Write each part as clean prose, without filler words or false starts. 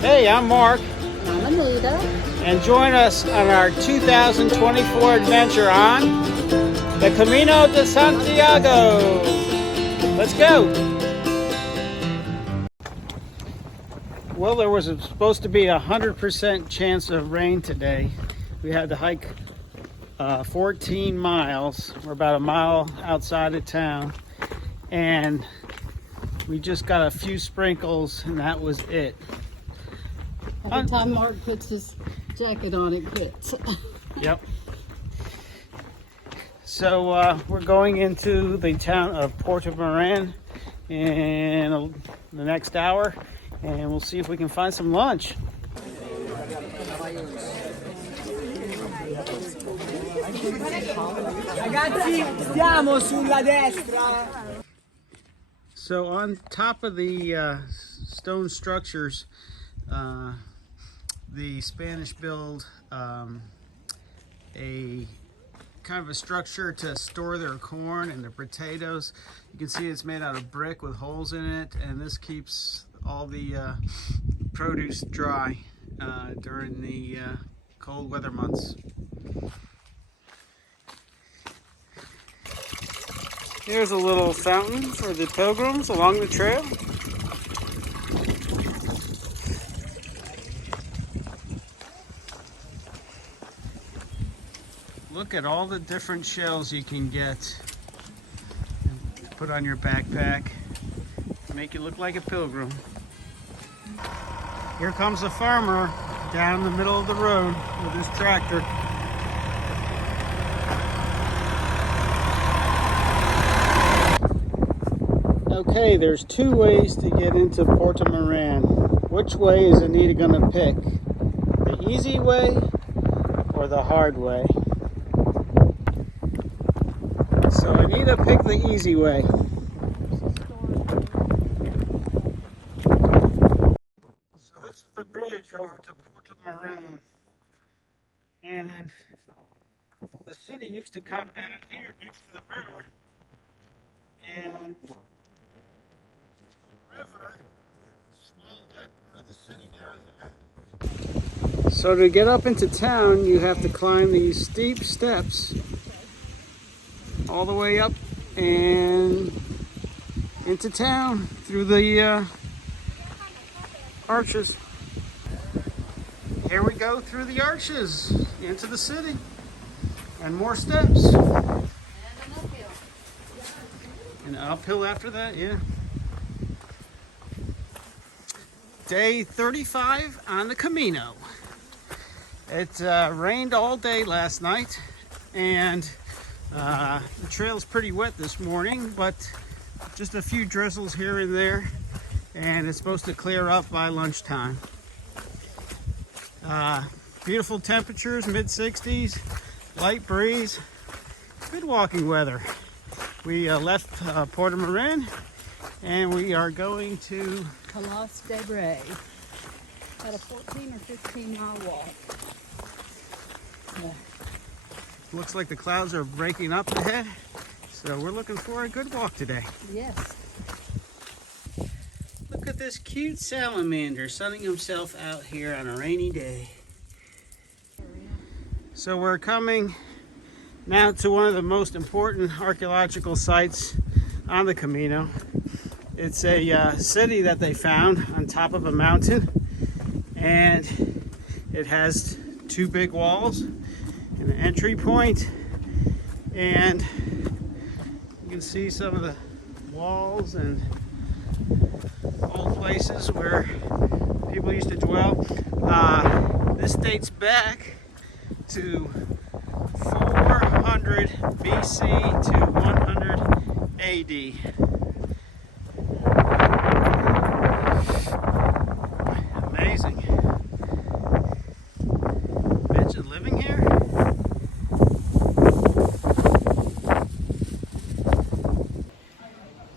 Hey, I'm Mark, I'm Anita. and join us on our 2024 adventure on the Camino de Santiago. Let's go. Well, there was supposed to be a 100% chance of rain today. We had to hike 14 miles. We're about a mile outside of town, and we just got a few sprinkles, and that was it. Every time Mark puts his jacket on, it quits. Yep. So we're going into the town of Puerto Moran in the next hour, and we'll see if we can find some lunch. Ragazzi, stiamo sulla destra. So on top of the stone structures, the Spanish build a kind of a structure to store their corn and their potatoes. You can see it's made out of brick with holes in it, and this keeps all the produce dry during the cold weather months. Here's a little fountain for the pilgrims along the trail. Look at all the different shells you can get to put on your backpack to make you look like a pilgrim. Here comes a farmer down the middle of the road with his tractor. Okay, there's two ways to get into Puerto Moran. Which way is Anita gonna pick? The easy way or the hard way? So Anita picked the easy way. So this is the bridge over to Puerto Moran. And the city used to come down here next to the river. And so to get up into town, you have to climb these steep steps all the way up and into town through the arches. Here we go through the arches into the city, and more steps. And uphill after that, yeah. Day 35 on the Camino. It rained all day last night, and the trail's pretty wet this morning, but just a few drizzles here and there, and it's supposed to clear up by lunchtime. Beautiful temperatures, mid-60s, light breeze, good walking weather. We left Puerto Moran, and we are going to Calas de Bray. About a 14 or 15 mile walk. Yeah. Looks like the clouds are breaking up ahead, so we're looking for a good walk today. Yes. Look at this cute salamander sunning himself out here on a rainy day. So we're coming now to one of the most important archaeological sites on the Camino. It's a city that they found on top of a mountain, and it has two big walls and an entry point, and you can see some of the walls and old places where people used to dwell. This dates back to 400 BC to 100 AD. Amazing. Imagine living here.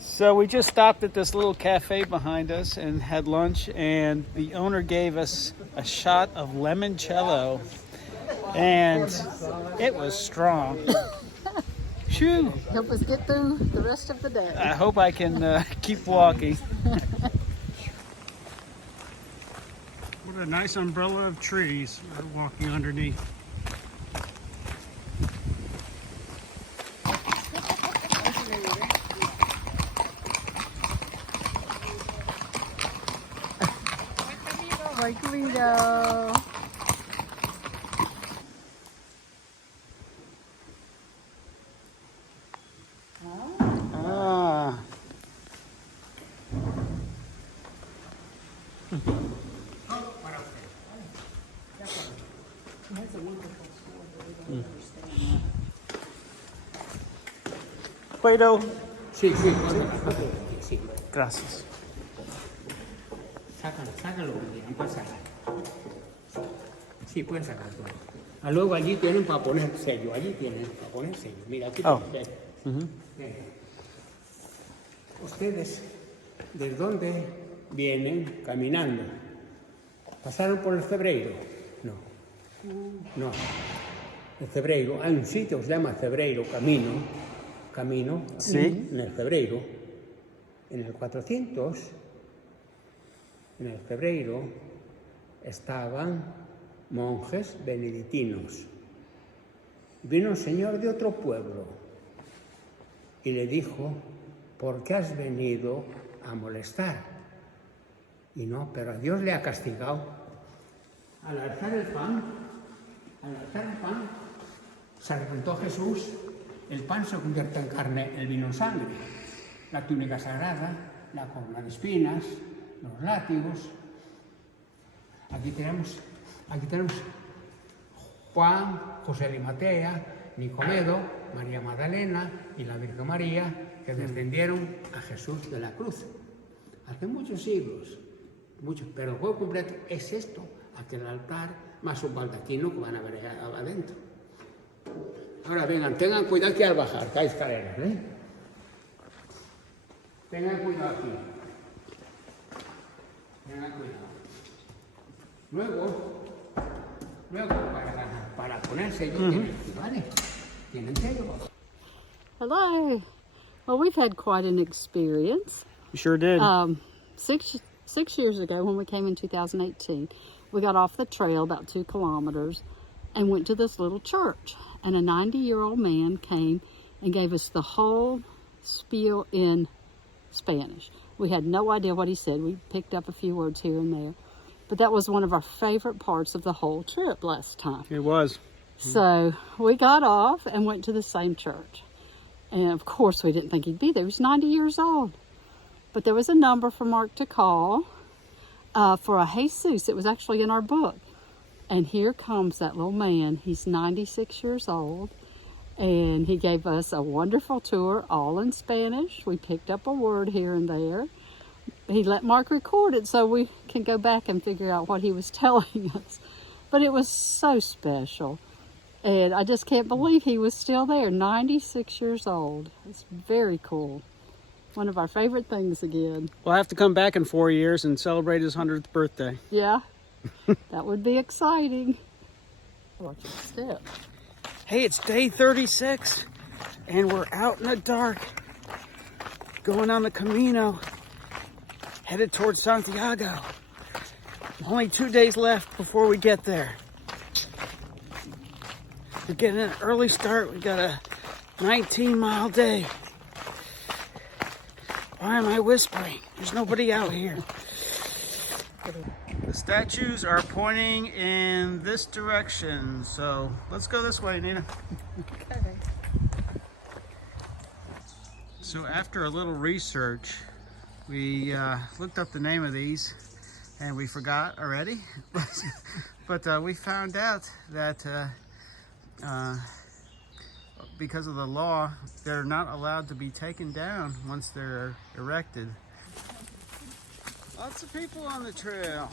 So we just stopped at this little cafe behind us and had lunch, and the owner gave us a shot of limoncello, and it was strong. Shoo! Help us get through the rest of the day. I hope I can keep walking. What a nice umbrella of trees we're walking underneath. Bye, Camino. Ah. Cuido. Sí, sí, sí. Gracias. Sácalo, no pasa nada. Sí, pueden sacar todo. Ah, luego allí tienen para poner sello, Mira, aquí Oh. tienen sello. Venga. ¿Ustedes de dónde vienen caminando? ¿Pasaron por el Cebreiro? No. No. El Cebreiro, hay un sitio que se llama Cebreiro, Camino, Sí. en el Cebreiro. En el 400, en el Cebreiro, estaban monjes benedictinos. Vino un señor de otro pueblo y le dijo, ¿por qué has venido a molestar? Y no, pero a Dios le ha castigado. Al alzar el pan, se levantó Jesús, el pan se convierte en carne, el vino en sangre. La túnica sagrada, la corona de espinas, los látigos. Aquí tenemos Juan, José de Matea, Nicomedo, María Magdalena y la Virgen María, que descendieron a Jesús de la cruz. Hace muchos siglos, pero el juego completo es esto, aquel altar, más un baldaquino que van a ver allá adentro. Ahora vengan, tengan cuidado que al bajar, que hay escaleras, Tengan cuidado aquí. Tengan cuidado. Luego para ponerse ellos tienen sello. Hello. Well, we've had quite an experience. You sure did. 6 years ago, when we came in 2018, we got off the trail about 2 kilometers and went to this little church. And a 90-year-old man came and gave us the whole spiel in Spanish. We had no idea what he said. We picked up a few words here and there. But that was one of our favorite parts of the whole trip last time. It was. So we got off and went to the same church. And of course, we didn't think he'd be there. He was 90 years old. But there was a number for Mark to call for a Jesus. It was actually in our book. And here comes that little man. He's 96 years old. And he gave us a wonderful tour, all in Spanish. We picked up a word here and there. He let Mark record it so we can go back and figure out what he was telling us. But it was so special. And I just can't believe he was still there, 96 years old. It's very cool. One of our favorite things again. We'll have to come back in 4 years and celebrate his 100th birthday. Yeah, that would be exciting. Watch your step. Hey, it's day 36, and we're out in the dark, going on the Camino, headed towards Santiago. Only 2 days left before we get there. We're getting an early start. We got a 19-mile day. Why am I whispering? There's nobody out here. The statues are pointing in this direction, so let's go this way, Nina. Okay. So after a little research, we looked up the name of these, and we forgot already. But we found out that because of the law, they're not allowed to be taken down once they're erected. Lots of people on the trail.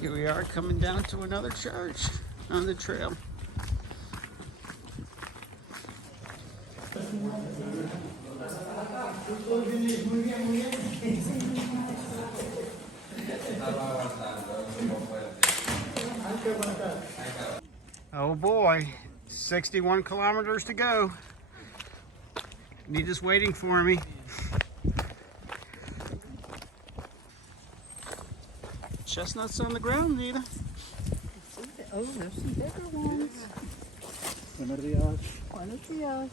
Here we are coming down to another church on the trail. Oh boy, 61 kilometers to go. Nita's waiting for me. chestnuts on the ground, Nita. Oh, there's some bigger ones. Buenos días. Buenos dias.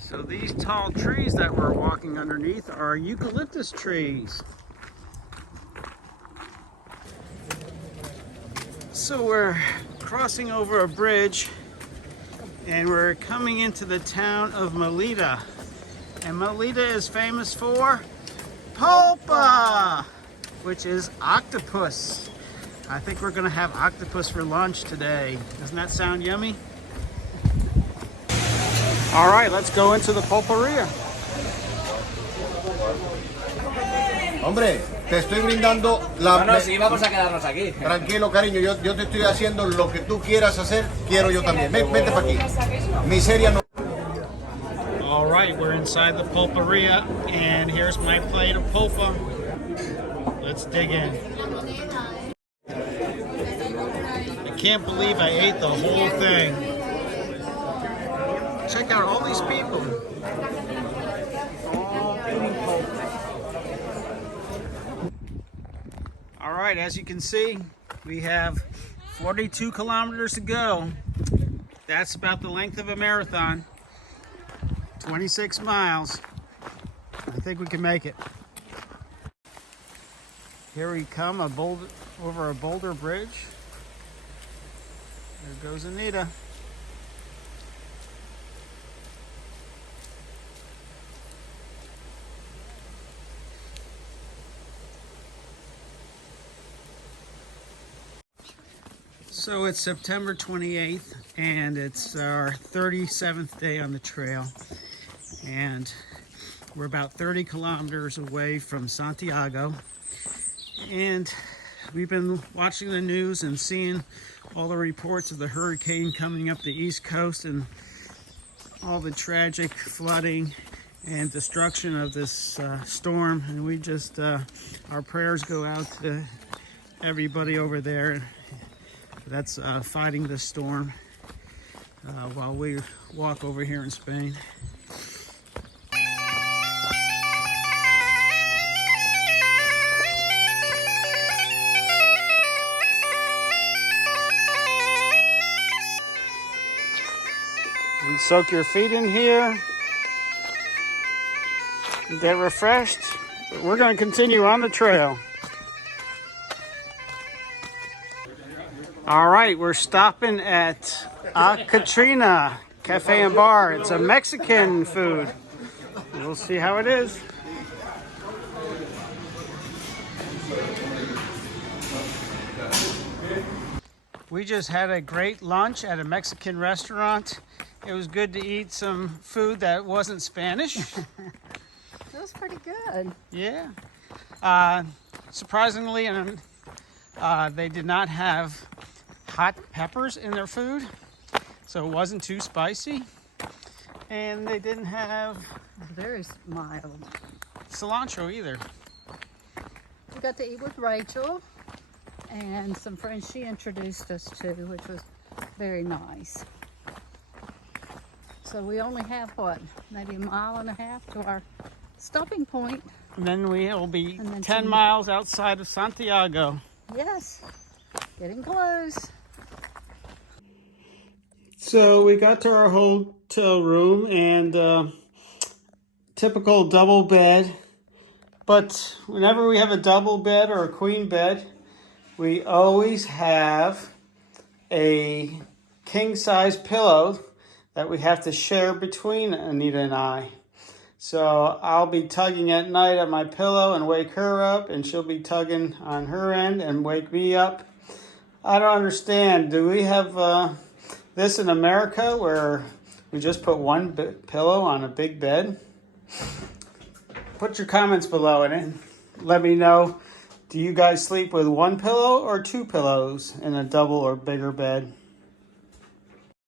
So these tall trees that we're walking underneath are eucalyptus trees. So we're crossing over a bridge and we're coming into the town of Melita. And Melita is famous for pulpa, which is octopus. I think we're gonna have octopus for lunch today. Doesn't that sound yummy? All right, let's go into the pulperia. Hombre, te estoy brindando la... No, sí, vamos a quedarnos aquí. Tranquilo, cariño, yo te estoy haciendo lo que tú quieras hacer, quiero yo también. Vete para aquí. Miseria no... All right, we're inside the pulperia, and here's my plate of pulpa. Let's dig in. I can't believe I ate the whole thing. Check out all these people. All eating pulpa. All right, as you can see, we have 42 kilometers to go. That's about the length of a marathon. 26 miles. I think we can make it. Here we come over a boulder bridge. There goes Anita. So it's September 28th and it's our 37th day on the trail. And we're about 30 kilometers away from Santiago. And we've been watching the news and seeing all the reports of the hurricane coming up the East Coast and all the tragic flooding and destruction of this storm. And we just, our prayers go out to everybody over there that's fighting this storm while we walk over here in Spain. You soak your feet in here, get refreshed. We're going to continue on the trail. All right, we're stopping at Katrina Cafe and Bar. It's a Mexican food. We'll see how it is. We just had a great lunch at a Mexican restaurant. It was good to eat some food that wasn't Spanish. It was pretty good. Yeah. Surprisingly, they did not have hot peppers in their food, so it wasn't too spicy. And they didn't have Very mild. cilantro either. We got to eat with Rachel and some friends she introduced us to, which was very nice. So we only have, what, maybe a mile and a half to our stopping point. And then we will be And then 10 some- miles outside of Santiago. Yes, getting close. So we got to our hotel room and typical double bed. But whenever we have a double bed or a queen bed, we always have a king-size pillow that we have to share between Anita and I. So I'll be tugging at night at my pillow and wake her up, and she'll be tugging on her end and wake me up. I don't understand. Do we have this in America where we just put one pillow on a big bed? Put your comments below and let me know. Do you guys sleep with one pillow or two pillows in a double or bigger bed?